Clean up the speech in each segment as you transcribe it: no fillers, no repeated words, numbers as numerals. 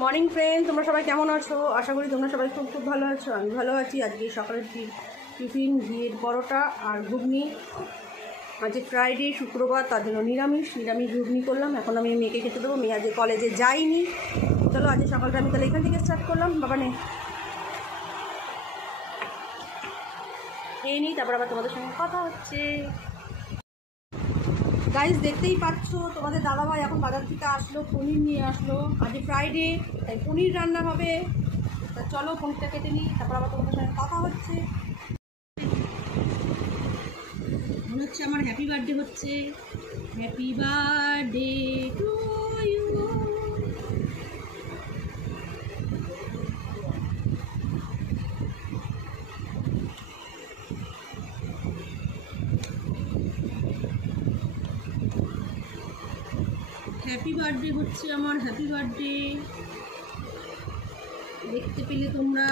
Morning friend, তোমরা সবাই কেমন আছো? আশা করি তোমরা সবাই খুব খুব ভালো আছো। আমি ভালো আছি। আজকে সকালের টিফিন ঘিয়ের পরোটা আর ঘুগনি। আজকে ফ্রাইডে, শুক্রবার, তার জন্য নিরামিষ ঘুগনি করলাম। এখন আমি মেয়েকে খেতে দেবো। মেয়ে আজকে কলেজে যাইনি। চলো আজকে সকালটা আমি তাহলে এখান থেকে স্টার্ট করলাম। বাবা নে খেয়ে নিই, তারপর আবার তোমাদের সঙ্গে কথা হচ্ছে। গাইস, দেখতেই পাচ্ছ তোমাদের দাদাভাই এখন বাজার থেকে আসলো, পনির নিয়ে আসলো। আজকে ফ্রাইডে, তাই পনির রান্না হবে। তা চলো পনিরটা কেটে নিই, তারপর আবার তোমাদের সঙ্গে কথা হচ্ছে। মনে হচ্ছে আমার হ্যাপি বার্থডে হচ্ছে। Happy birthday to you. Happy birthday হচ্ছে আমার, হ্যাপি বার্থডে। দেখতে পেলে তোমরা?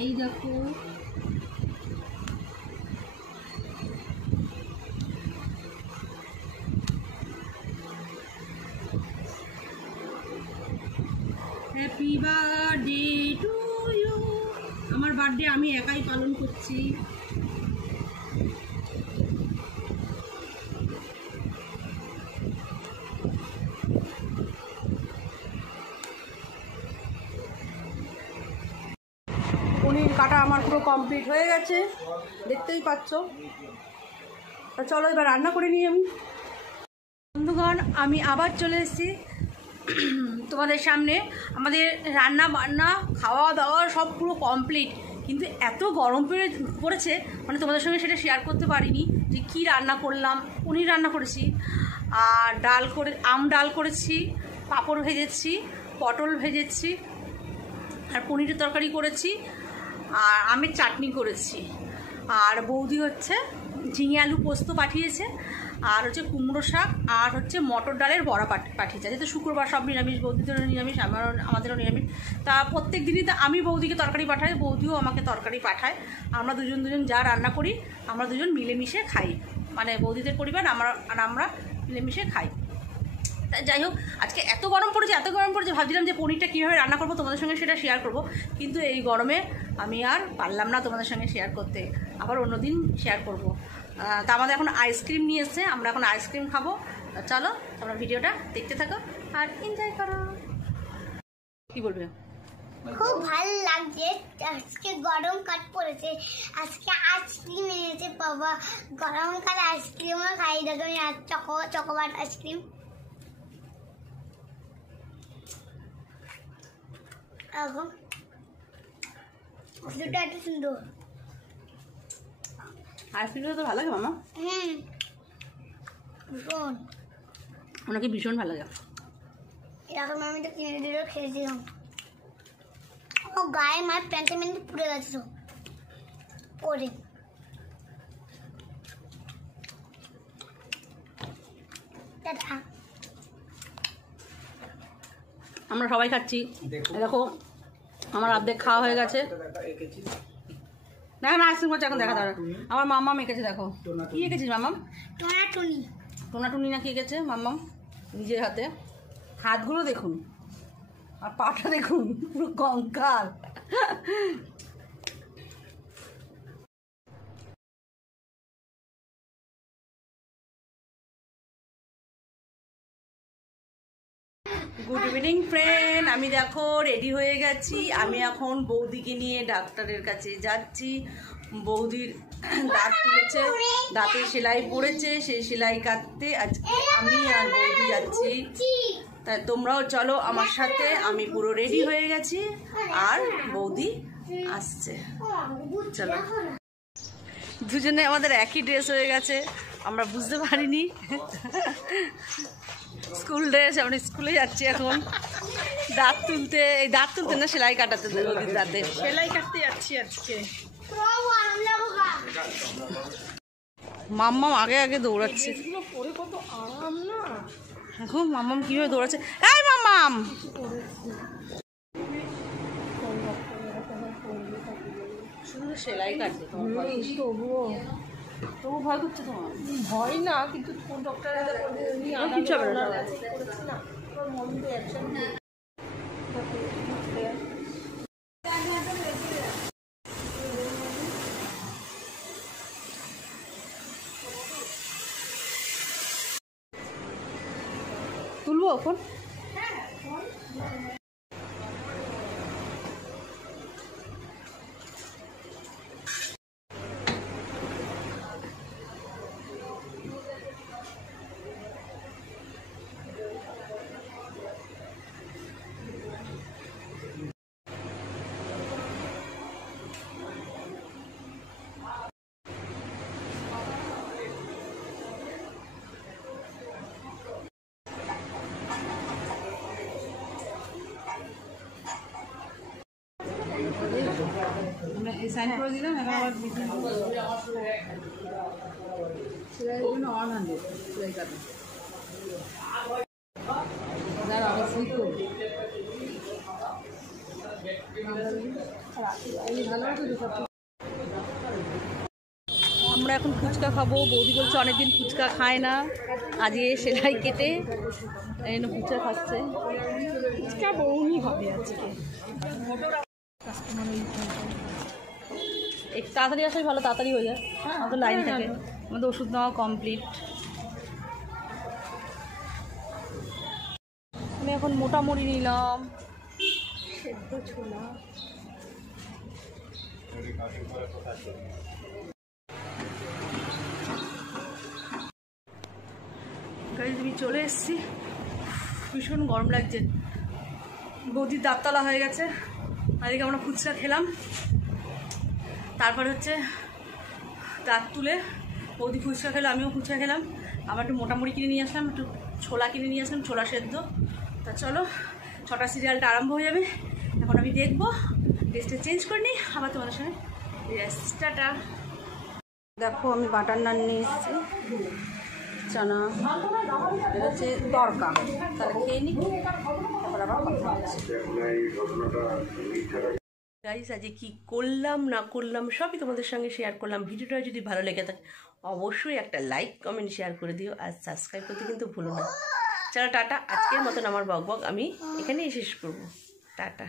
এই দেখো, হ্যাপি বার্থডে টু ইউ। আমার বার্থডে আমি একাই পালন করছি। পনির কাটা আমার পুরো কমপ্লিট হয়ে গেছে, দেখতেই পাচ্ছ। তা চলো এবার রান্না করে নিই আমি। বন্ধুগণ, আমি আবার চলে এসেছি তোমাদের সামনে। আমাদের রান্না বান্না খাওয়া দাওয়া সব পুরো কমপ্লিট, কিন্তু এত গরম পড়েছে, মানে তোমাদের সঙ্গে সেটা শেয়ার করতে পারিনি যে কি রান্না করলাম। পনির রান্না করেছি, আর ডাল করেছি, পাঁপড় ভেজেছি, পটল ভেজেছি, আর পনিরের তরকারি করেছি, আর আমের চাটনি করেছি। আর বৌদি হচ্ছে ঝিঙে আলু পোস্ত পাঠিয়েছে, আর হচ্ছে কুমড়ো শাক, আর হচ্ছে মটর ডালের বড়া পাঠিয়েছে। যেহেতু শুক্রবার সব নিরামিষ, বৌদিদেরও নিরামিষ, আমাদেরও নিরামিষ। তা প্রত্যেক দিনই তো আমি বৌদিকে তরকারি পাঠাই, বৌদিও আমাকে তরকারি পাঠায়। আমরা দুজন যা রান্না করি আমরা দুজন মিলেমিশে খাই, মানে বৌদিদের পরিবার আমরা মিলেমিশে খাই। যাই হোক, আজকে এত গরম পড়েছে, ভাবছিলাম যে পনিরটা কীভাবে রান্না করবো তোমাদের সঙ্গে সেটা শেয়ার করব, কিন্তু এই গরমে আমি আর পারলাম না তোমাদের সঙ্গে শেয়ার করতে। আবার অন্যদিন শেয়ার করব। তা আমাদের এখন আইসক্রিম নিয়ে এসছে, আমরা এখন আইসক্রিম খাবো। চলো তোমরা ভিডিওটা দেখতে থাকো আর এনজয় করো। কি বলবে? খুব ভালো লাগছে। আজকে গরম কাট পড়েছে, আজকে আইসক্রিম এনেছে বাবা। গরমকালে আইসক্রিমও খাই। দেখো চকোবার আইসক্রিম। এখন দুটো এত সুন্দর আইসক্রিমটা তো ভালো লাগে মামা। ভীষণ, ওনাকে ভীষণ ভালো লাগে। এরকম আমি তো কিনে দিলেও খেয়েছিলাম। ও গায়ে মার প্যান্টে পুড়ে গেছে তো পরে। আমরা সবাই খাচ্ছি। দেখো আমার অর্ধেক খাওয়া হয়ে গেছে। দেখো না আইসক্রিম করছে এখন, দেখা দাঁড়া। আমার মাম্মাম এঁকেছে, দেখো কি এঁকেছিস মাম্মাম? টোনাটুনি না কি এঁকেছে মাম্মাম নিজের হাতে। হাতগুলো দেখুন আর পাটা দেখুন, পুরো কঙ্কাল। গুড ইভিনিং ফ্রেন্ড, আমি দেখো রেডি হয়ে গেছি। আমি এখন বৌদিকে নিয়ে ডাক্তারের কাছে যাচ্ছি। বৌদির দাঁত তুলেছে, দাঁতে সেলাই পড়েছে, সেই সেলাই কাটতে আজকে আমি আর বৌদি যাচ্ছি। তাই তোমরাও চলো আমার সাথে। আমি পুরো রেডি হয়ে গেছি আর বৌদি আসছে। চলো, দুজনে আমাদের একই ড্রেস হয়ে গেছে, আমরা বুঝতে পারিনি। স্কুল ড্রেস, আমরা স্কুলে যাচ্ছি এখন। দাঁত তুলতে না, সেলাই কাটাতে, বৌদির দাঁতে সেলাই কাটতে যাচ্ছি আজকে। মাম্মাম আগে দৌড়াচ্ছে। এখন মাম্মাম কিভাবে দৌড়াচ্ছে। এই মাম্মাম, শুধু সেলাই কাটবে। তবু ভয় করছে তোমার? ভয় না, কিন্তু ডক্টরের কিছু হবে না। তুলবো এখন? সাইন করে দিলাম, এবার আবার সেলাই জন্য 100 সেলাই কাটা। আবার সুই করবো আমরা এখন ফুচকা খাবো। বৌদি বলছে অনেকদিন ফুচকা খায় না, আজকে সেলাই কেটে এই ফুচকা খাচ্ছে। ফুচকা বৌনি হবে আজকে। একটু তাড়াতাড়ি আসাই ভালো, তাড়াতাড়ি হয়ে যায়, আমাদের লাইন থাকে। আমাদের ওষুধ নেওয়া কমপ্লিট। আমি এখন মোটামুড়ি নিলাম, সেদ্ধ ছোলা। আমি চলে এসেছি, ভীষণ গরম লাগছে। বৌদির দাঁততলা হয়ে গেছে, আজকে আমরা ফুচকা খেলাম। তারপর হচ্ছে দাঁত তুলে বৌদি ফুচকা খেলো, আমিও ফুচকা খেলাম। আবার একটু মোটামুড়ি কিনে নিয়ে আসলাম, একটু ছোলা কিনে নিয়ে আসলাম, ছোলা সেদ্ধ। তা চলো, 6টা সিরিয়ালটা আরম্ভ হয়ে যাবে। এখন আমি দেখবো, ড্রেসটা চেঞ্জ করে নিই, আবার তোমাদের সঙ্গে টাটা। দেখো আমি বাটার নান নিয়ে এসেছি, চানা, এটা হচ্ছে তরকা। তাহলে খেয়ে নিই, তারপর আবার কথা হচ্ছে। গাইস আজকে কী করলাম না করলাম সবই তোমাদের সঙ্গে শেয়ার করলাম। ভিডিওটা যদি ভালো লেগে থাকে অবশ্যই একটা লাইক কমেন্ট শেয়ার করে দিও, আর সাবস্ক্রাইব করতে কিন্তু ভুলো না। চলো টাটা, আজকের মতন আমার বক বক আমি এখানেই শেষ করবো। টাটা।